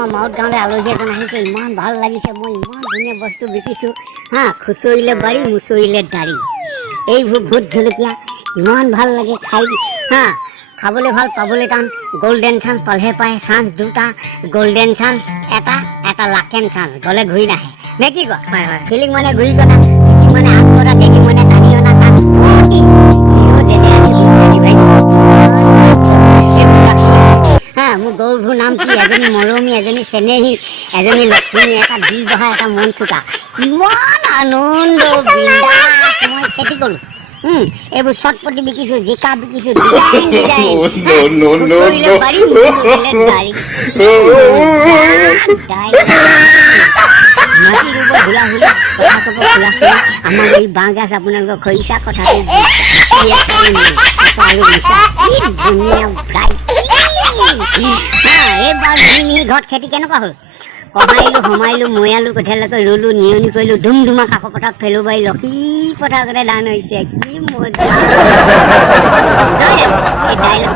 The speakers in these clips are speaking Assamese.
আমাৰ মাউত গাঁৱলৈ আলহী এজন আহিছে, ইমান ভাল লাগিছে, মই ইমান ধুনীয়া বস্তু বিকিছোঁ হা, খুচৰিলে বাৰী মুচৰিলে দাড়ি, এইবোৰ ভোট জলকীয়া ইমান ভাল লাগে খাই হা, খাবলৈ ভাল পাবলৈ টান, গল্ডেন চান্স পালেহে পায়, চান্স দুটা, গল্ডেন চান্স এটা লাকেন চান্স, গ'লে ঘূৰি নাহে নে কি কয়? হয় হয়, ফিলিং মানে ঘূৰি কটা, ফিচিং মানে হাত কৰা, ডেগি মানে টানি অনা, তাত স্পৰ্টিং হিৰো যেনে হা, মোৰ গৰুবোৰ নাম কি, এজনী মৰমী, এজনী চেনেহী, এজনী লক্ষ্মী, এটা দিল বহা, এটা মন চোকা, ইমান আনন্দ বিন্দাছ মই খেতি কৰোঁ। এইবোৰ চটপটি বিকিছোঁ, জিকা বিকিছোঁ, ডিজাইন ডিজাইন খুচৰিলে বাৰী মুচৰিলে দাড়ি, মাটি ৰুব হুলাহুলি, কথা ক'ব খোলাখুলি, আমাৰ এই বাঁহ গাজ আপোনালোকৰ খৰিচা, কথাটো ধুনীয়া ব্ৰাইট এইবাৰ মিহি ঘৰত খেতি কেনেকুৱা হ'ল? কমাইলোঁ সমাইলোঁ মৈয়ালোঁ কঠীয়ালৈকে ৰুলোঁ, নিয়নি কৰিলোঁ, ধুমধুমা কাষৰ পথাৰত ফেলো বাৰী, লক্ষী পথাৰ আগতে ধান হৈছে, কি মজা এই ডাইলগ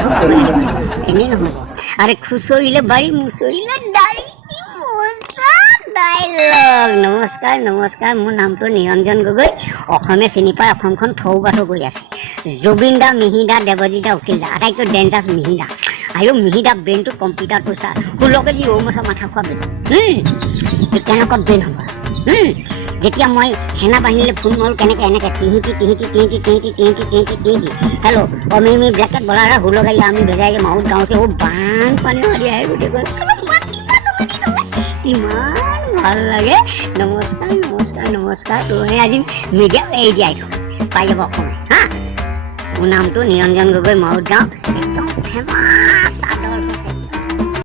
এনেই নহ'ব, আৰে খুচৰিলে বাৰী মুচৰিলে দাড়ি, কি মজা ডাইলগ। নমস্কাৰ নমস্কাৰ, মোৰ নামটো নিৰঞ্জন গগৈ, অসমে চিনি পায়, অসমখন থৌ বাথৌ কৰি আছে, জুবিন দা, মিহিৰ দা, দেৱজিৎ দা, উকিল দা, আটাইতকৈ ডেঞ্জাৰ্ছ মিহিৰ দা, আৰু মিহিৰ দা ব্ৰেইনটো কম্পিউটাৰটো চাৰ 16 কেজি ঔমঠা মাথা খোৱা ব্ৰেইন, কেনেকুৱা ব্ৰেইন হ'ব? যেতিয়া মই সেনা বাহিনীলৈ ফোন মাৰোঁ কেনেকৈ এনেকৈ টিহিটি হেল্ল' অমি ব্লেকেট বলাৰা 16 গাড়ী আমি ভেজাই মাউত গাঁওছে, বান পানী মাৰি আহে গোটেইখন, ইমান ভাল লাগে। নমস্কাৰ নমস্কাৰ নমস্কাৰ, তুমি আজি মিডিয়া এৰি দিয়াই থওঁ পাই যাব অসমে হা। মোৰ নামটো নিৰঞ্জন গগৈ, মাউত গাঁও, একদম ফেমাছ